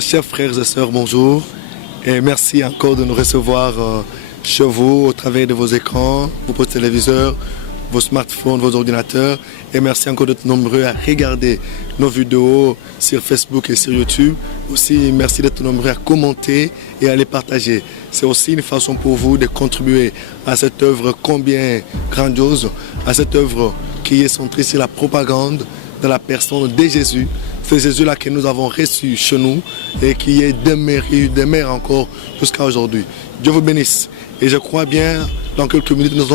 Chers frères et sœurs, bonjour. Et merci encore de nous recevoir chez vous au travers de vos écrans, vos téléviseurs, vos smartphones, vos ordinateurs. Et merci encore d'être nombreux à regarder nos vidéos sur Facebook et sur YouTube. Aussi, merci d'être nombreux à commenter et à les partager. C'est aussi une façon pour vous de contribuer à cette œuvre combien grandiose, à cette œuvre qui est centrée sur la propagande de la personne de Jésus. C'est Jésus-là que nous avons reçu chez nous et qui est demeure encore jusqu'à aujourd'hui. Dieu vous bénisse. Et je crois bien, dans quelques minutes, nous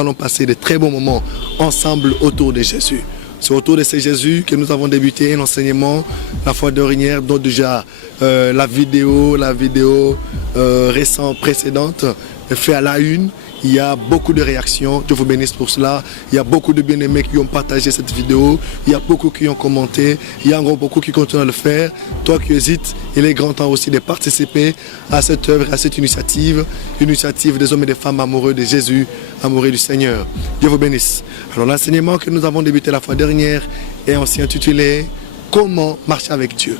allons passer de très bons moments ensemble autour de Jésus. C'est autour de ce Jésus que nous avons débuté l'enseignement la fois dernière, dont déjà la vidéo récente, précédente, fait à la une. Il y a beaucoup de réactions, Dieu vous bénisse pour cela. Il y a beaucoup de bien-aimés qui ont partagé cette vidéo. Il y a beaucoup qui ont commenté. Il y a encore beaucoup qui continuent à le faire. Toi qui hésites, il est grand temps aussi de participer à cette œuvre, à cette initiative des hommes et des femmes amoureux de Jésus, amoureux du Seigneur. Dieu vous bénisse. Alors l'enseignement que nous avons débuté la fois dernière est aussi intitulé « Comment marcher avec Dieu ».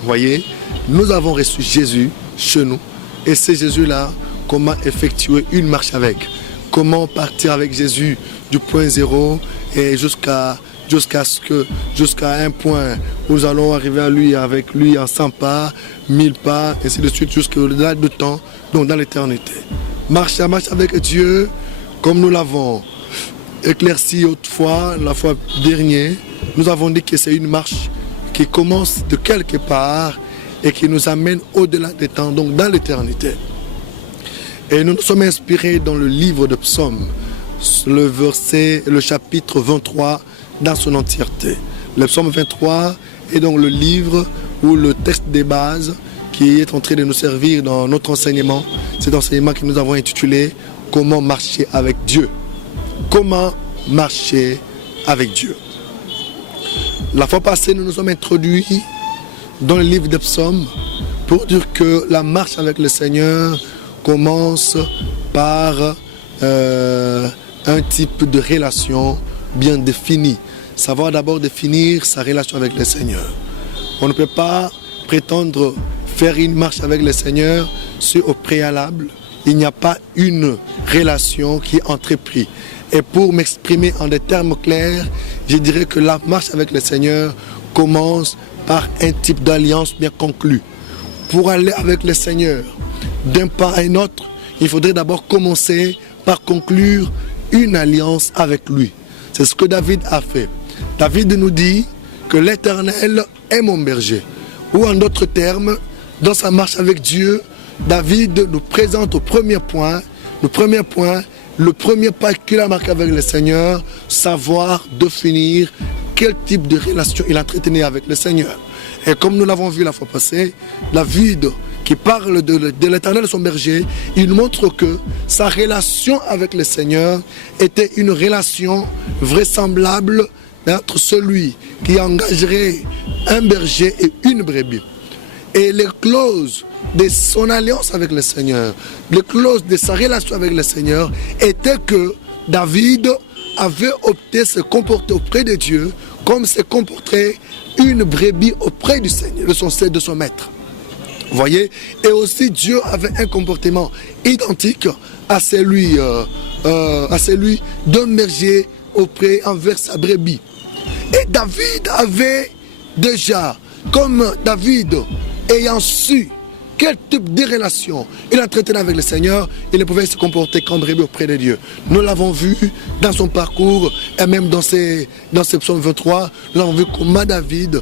Vous voyez, nous avons reçu Jésus chez nous et c'est Jésus-là. Comment effectuer une marche avec, comment partir avec Jésus du point zéro et jusqu'à un point où nous allons arriver à lui, avec lui en 100 pas, 1000 pas, ainsi de suite, jusqu'au-delà du temps, donc dans l'éternité. Marche avec Dieu, comme nous l'avons éclairci autrefois, la fois dernière, nous avons dit que c'est une marche qui commence de quelque part et qui nous amène au-delà des temps, donc dans l'éternité. Et nous nous sommes inspirés dans le livre de Psaume, le chapitre 23 dans son entièreté. Le Psaume 23 est donc le livre ou le texte des bases qui est en train de nous servir dans notre enseignement. Cet enseignement que nous avons intitulé « Comment marcher avec Dieu ». Comment marcher avec Dieu. La fois passée, nous nous sommes introduits dans le livre de Psaume pour dire que la marche avec le Seigneur commence par un type de relation bien définie. Savoir d'abord définir sa relation avec le Seigneur. On ne peut pas prétendre faire une marche avec le Seigneur si au préalable, il n'y a pas une relation qui est entreprise. Et pour m'exprimer en des termes clairs, je dirais que la marche avec le Seigneur commence par un type d'alliance bien conclue. Pour aller avec le Seigneur, d'un pas à un autre, il faudrait d'abord commencer par conclure une alliance avec lui. C'est ce que David a fait. David nous dit que l'Éternel est mon berger. Ou en d'autres termes, dans sa marche avec Dieu, David nous présente au premier point, le premier pas qu'il a marqué avec le Seigneur, savoir définir quel type de relation il entretenait avec le Seigneur. Et comme nous l'avons vu la fois passée, David qui parle de l'Éternel son berger, il montre que sa relation avec le Seigneur était une relation vraisemblable entre celui qui engagerait un berger et une brebis. Et les clauses de son alliance avec le Seigneur, les clauses de sa relation avec le Seigneur étaient que David avait opté de se comporter auprès de Dieu comme se comporterait une brebis auprès du Seigneur, de son maître. Vous voyez, et aussi Dieu avait un comportement identique à celui d'un berger envers sa brebis. Et David avait déjà, comme David ayant su quel type de relation il entretenait avec le Seigneur, il ne pouvait se comporter comme brebis auprès de Dieu. Nous l'avons vu dans son parcours et même dans ce psaume 23, nous avons vu comment David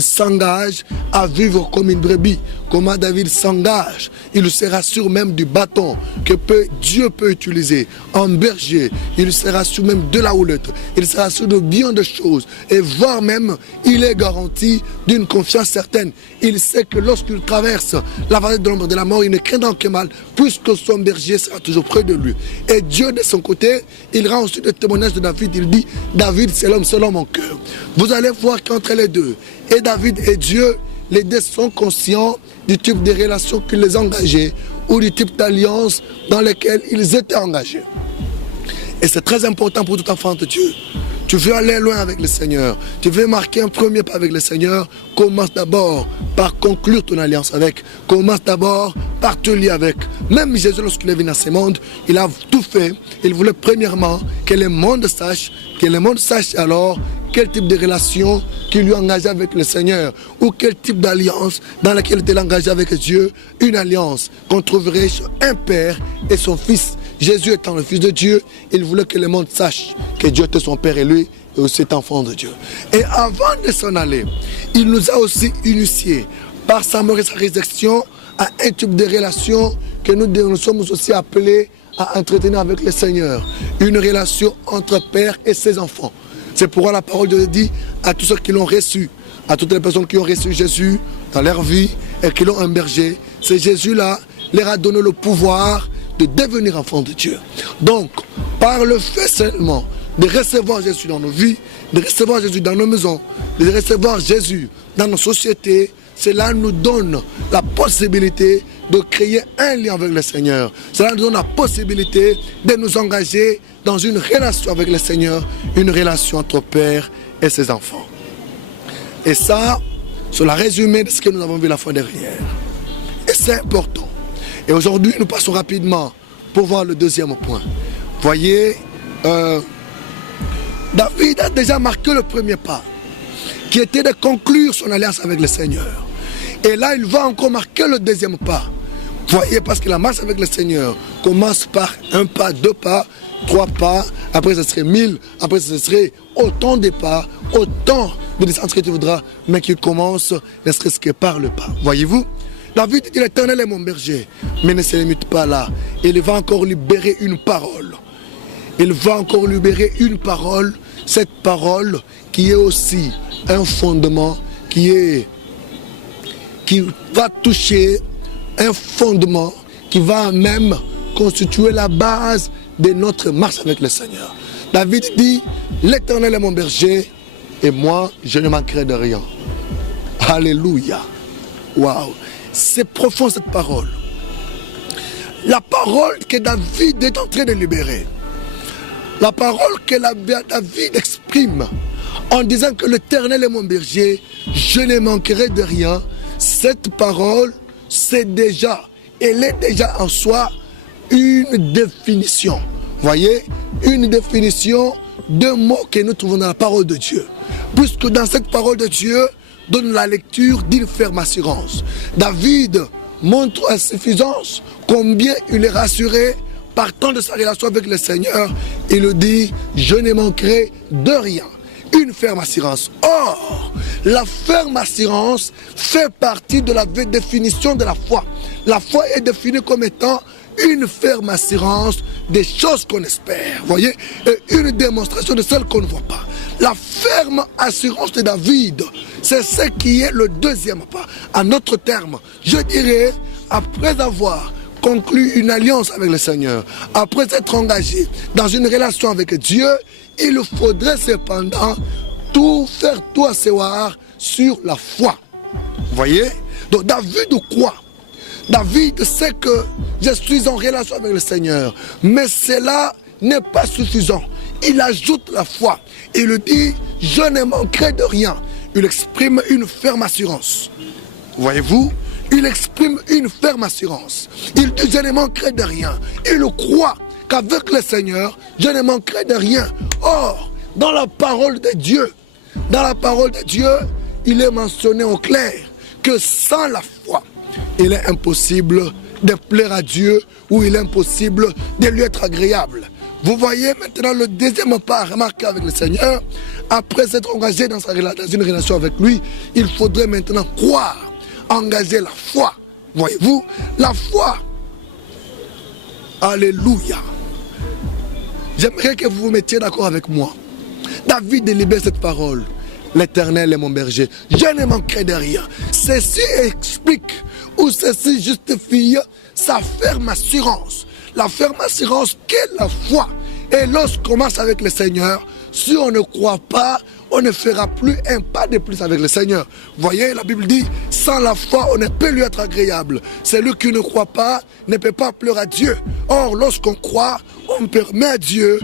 s'engage à vivre comme une brebis. Comment David s'engage. Il se rassure même du bâton que Dieu peut utiliser en berger. Il se rassure même de la houlette. Il se rassure de bien de choses. Et voire même, il est garanti d'une confiance certaine. Il sait que lorsqu'il traverse la vallée de l'ombre de la mort, il ne craindra aucun mal, puisque son berger sera toujours près de lui. Et Dieu, de son côté, il rend ensuite le témoignage de David. Il dit, David, c'est l'homme selon mon cœur. Vous allez voir qu'entre les deux, et David et Dieu, les deux sont conscients du type de relation qui les engageait ou du type d'alliance dans lequel ils étaient engagés. Et c'est très important pour tout enfant de Dieu Tu veux aller loin avec le Seigneur. Tu veux marquer un premier pas avec le Seigneur. Commence d'abord par conclure ton alliance avec. Commence d'abord par te lier avec. Même Jésus, lorsqu'il est venu dans ce monde, il a tout fait. Il voulait premièrement que le monde sache alors quel type de relation qu'il lui engageait avec le Seigneur ou quel type d'alliance dans laquelle il était engagé avec Dieu. Une alliance qu'on trouverait sur un père et son fils. Jésus étant le fils de Dieu, il voulait que le monde sache que Dieu était son père et lui est aussi enfant de Dieu. Et avant de s'en aller, il nous a aussi initiés par sa mort et sa résurrection à un type de relation que nous sommes aussi appelés à entretenir avec le Seigneur. Une relation entre père et ses enfants. C'est pourquoi la parole de Dieu dit à tous ceux qui l'ont reçu, à toutes les personnes qui ont reçu Jésus dans leur vie et qui l'ont immergé, c'est Jésus-là leur a donné le pouvoir de devenir enfants de Dieu. Donc, par le fait seulement de recevoir Jésus dans nos vies, de recevoir Jésus dans nos maisons, de recevoir Jésus dans nos sociétés, cela nous donne la possibilité de créer un lien avec le Seigneur. Cela nous donne la possibilité de nous engager dans une relation avec le Seigneur, une relation entre père et ses enfants. Et ça, c'est le résumé de ce que nous avons vu la fois dernière. Et c'est important. Et aujourd'hui, nous passons rapidement pour voir le deuxième point. Voyez, David a déjà marqué le premier pas, qui était de conclure son alliance avec le Seigneur. Et là, il va encore marquer le deuxième pas. Voyez, parce que la marche avec le Seigneur commence par un pas, 2 pas, 3 pas, après ce serait 1000, après ce serait autant de pas, autant de distances que tu voudras, mais qui commence ne serait-ce que par le pas. Voyez-vous, David dit l'Éternel est mon berger, mais ne se limite pas là. Il va encore libérer une parole. Il va encore libérer une parole, cette parole qui est aussi un fondement, qui va toucher un fondement, qui va même constituer la base de notre marche avec le Seigneur. David dit, l'Éternel est mon berger, et moi, je ne manquerai de rien. Alléluia. Waouh. C'est profond cette parole. La parole que David est en train de libérer. La parole que David exprime en disant que l'Éternel est mon berger, je ne manquerai de rien. Cette parole, elle est déjà en soi une définition. Voyez, une définition de mots que nous trouvons dans la parole de Dieu. Puisque dans cette parole de Dieu, donne la lecture d'une ferme assurance. David montre à suffisance combien il est rassuré partant de sa relation avec le Seigneur. Il dit, je ne manquerai de rien. Une ferme assurance. Or, la ferme assurance fait partie de la définition de la foi. La foi est définie comme étant une ferme assurance des choses qu'on espère, voyez, et une démonstration de celles qu'on ne voit pas. La ferme assurance de David, c'est ce qui est le deuxième pas. En d'autres termes, je dirais, après avoir conclu une alliance avec le Seigneur, après être engagé dans une relation avec Dieu, il faudrait cependant faire tout asseoir sur la foi. Voyez? Donc David quoi? David sait que je suis en relation avec le Seigneur, mais cela n'est pas suffisant. Il ajoute la foi. Il dit, je ne manquerai de rien. Il exprime une ferme assurance. Voyez-vous? Il exprime une ferme assurance. Il dit, je ne manquerai de rien. Il croit qu'avec le Seigneur, je ne manquerai de rien. Or, dans la parole de Dieu, il est mentionné au clair que sans la foi, il est impossible de plaire à Dieu ou il est impossible de lui être agréable. Vous voyez maintenant le deuxième pas remarqué avec le Seigneur. Après s'être engagé dans une relation avec lui, il faudrait maintenant croire, engager la foi. Voyez-vous, la foi. Alléluia. J'aimerais que vous vous mettiez d'accord avec moi. David libère cette parole. L'Éternel est mon berger. Je ne manquerai de rien. Ceci explique ou ceci justifie sa ferme assurance. La ferme assurance qu'est la foi. Et lorsqu'on marche avec le Seigneur, si on ne croit pas, on ne fera plus un pas de plus avec le Seigneur. Voyez, la Bible dit, sans la foi, on ne peut lui être agréable. Celui qui ne croit pas ne peut pas pleurer à Dieu. Or, lorsqu'on croit, on permet à Dieu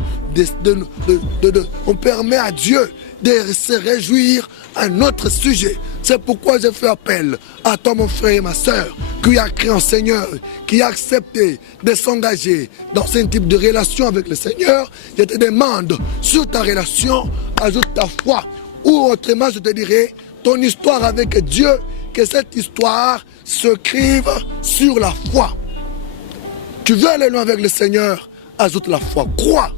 on permet à Dieu de se réjouir à notre sujet. C'est pourquoi je fais appel à toi, mon frère et ma soeur, qui a cru en Seigneur, qui a accepté de s'engager dans un type de relation avec le Seigneur. Je te demande, sur ta relation, ajoute ta foi. Ou autrement, je te dirais, ton histoire avec Dieu, que cette histoire s'écrive sur la foi. Tu veux aller loin avec le Seigneur, ajoute la foi. Crois.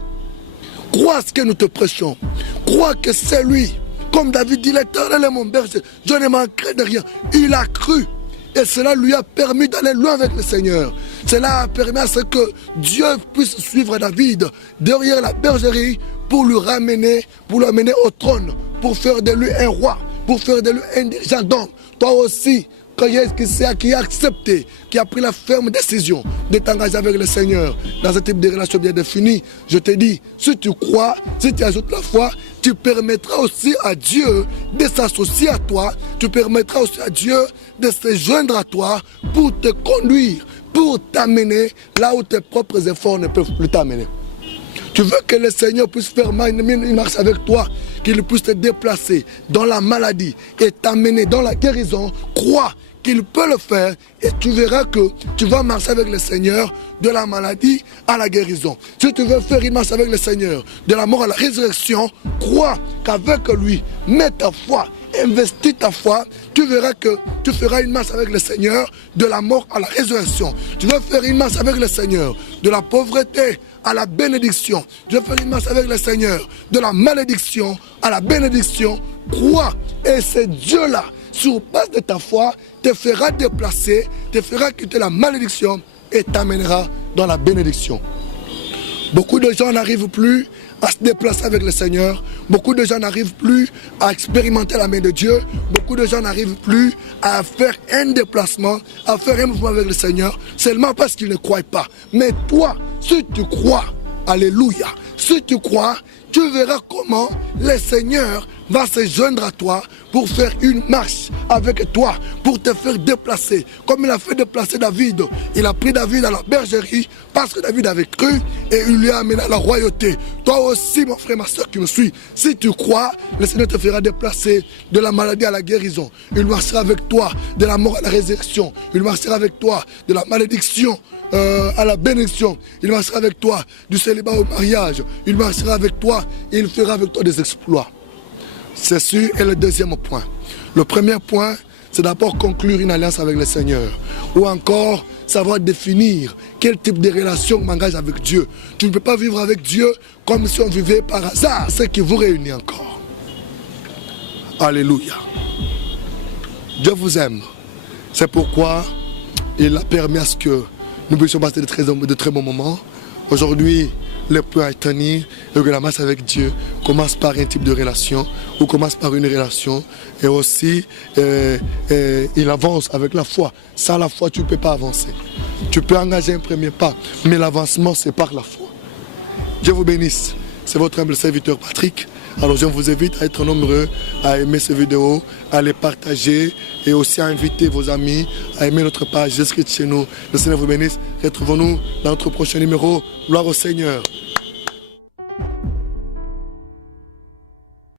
Crois ce que nous te prêchons. Crois que c'est lui. Comme David dit, l'Éternel est mon berger, je ne manquerai de rien. Il a cru. Et cela lui a permis d'aller loin avec le Seigneur. Cela a permis à ce que Dieu puisse suivre David derrière la bergerie pour lui ramener, pour l'amener au trône, pour faire de lui un roi, pour faire de lui un dirigeant d'homme. Toi aussi, qui a accepté, qui a pris la ferme décision de t'engager avec le Seigneur dans un type de relation bien définie, je te dis, si tu crois, si tu ajoutes la foi, tu permettras aussi à Dieu de s'associer à toi, tu permettras aussi à Dieu de se joindre à toi pour te conduire, pour t'amener là où tes propres efforts ne peuvent plus t'amener. Tu veux que le Seigneur puisse faire une marche avec toi, qu'il puisse te déplacer dans la maladie et t'amener dans la guérison. Crois qu'il peut le faire et tu verras que tu vas marcher avec le Seigneur de la maladie à la guérison. Si tu veux faire une marche avec le Seigneur de la mort à la résurrection, crois qu'avec lui, mets ta foi, investis ta foi, tu verras que tu feras une marche avec le Seigneur de la mort à la résurrection. Tu veux faire une marche avec le Seigneur de la pauvreté à la bénédiction. Tu veux faire une marche avec le Seigneur de la malédiction à la bénédiction. Crois et c'est Dieu-là, sur base de ta foi, te fera déplacer, te fera quitter la malédiction et t'amènera dans la bénédiction. Beaucoup de gens n'arrivent plus à se déplacer avec le Seigneur. Beaucoup de gens n'arrivent plus à expérimenter la main de Dieu. Beaucoup de gens n'arrivent plus à faire un déplacement, à faire un mouvement avec le Seigneur, seulement parce qu'ils ne croient pas. Mais toi, si tu crois, alléluia, si tu crois, tu verras comment le Seigneur va se joindre à toi pour faire une marche avec toi, pour te faire déplacer. Comme il a fait déplacer David, il a pris David à la bergerie parce que David avait cru et il lui a amené à la royauté. Toi aussi, mon frère, ma soeur qui me suit, si tu crois, le Seigneur te fera déplacer de la maladie à la guérison. Il marchera avec toi de la mort à la résurrection. Il marchera avec toi de la malédiction à la bénédiction. Il marchera avec toi du célibat au mariage. Il marchera avec toi et il fera avec toi des exploits. Ceci est le deuxième point. Le premier point, c'est d'abord conclure une alliance avec le Seigneur. Ou encore, savoir définir quel type de relation on m'engage avec Dieu. Tu ne peux pas vivre avec Dieu comme si on vivait par hasard, ce qui vous réunit encore. Alléluia. Dieu vous aime. C'est pourquoi il a permis à ce que nous puissions passer de très bons moments. Aujourd'hui, le point à tenir et que la marche avec Dieu commence par un type de relation ou commence par une relation et aussi il avance avec la foi. Sans la foi, tu ne peux pas avancer. Tu peux engager un premier pas, mais l'avancement, c'est par la foi. Dieu vous bénisse. C'est votre humble serviteur Patrick. Alors je vous invite à être nombreux, à aimer ces vidéos, à les partager et aussi à inviter vos amis à aimer notre page, inscrite chez nous. Le Seigneur vous bénisse. Retrouvons-nous dans notre prochain numéro. Gloire au Seigneur.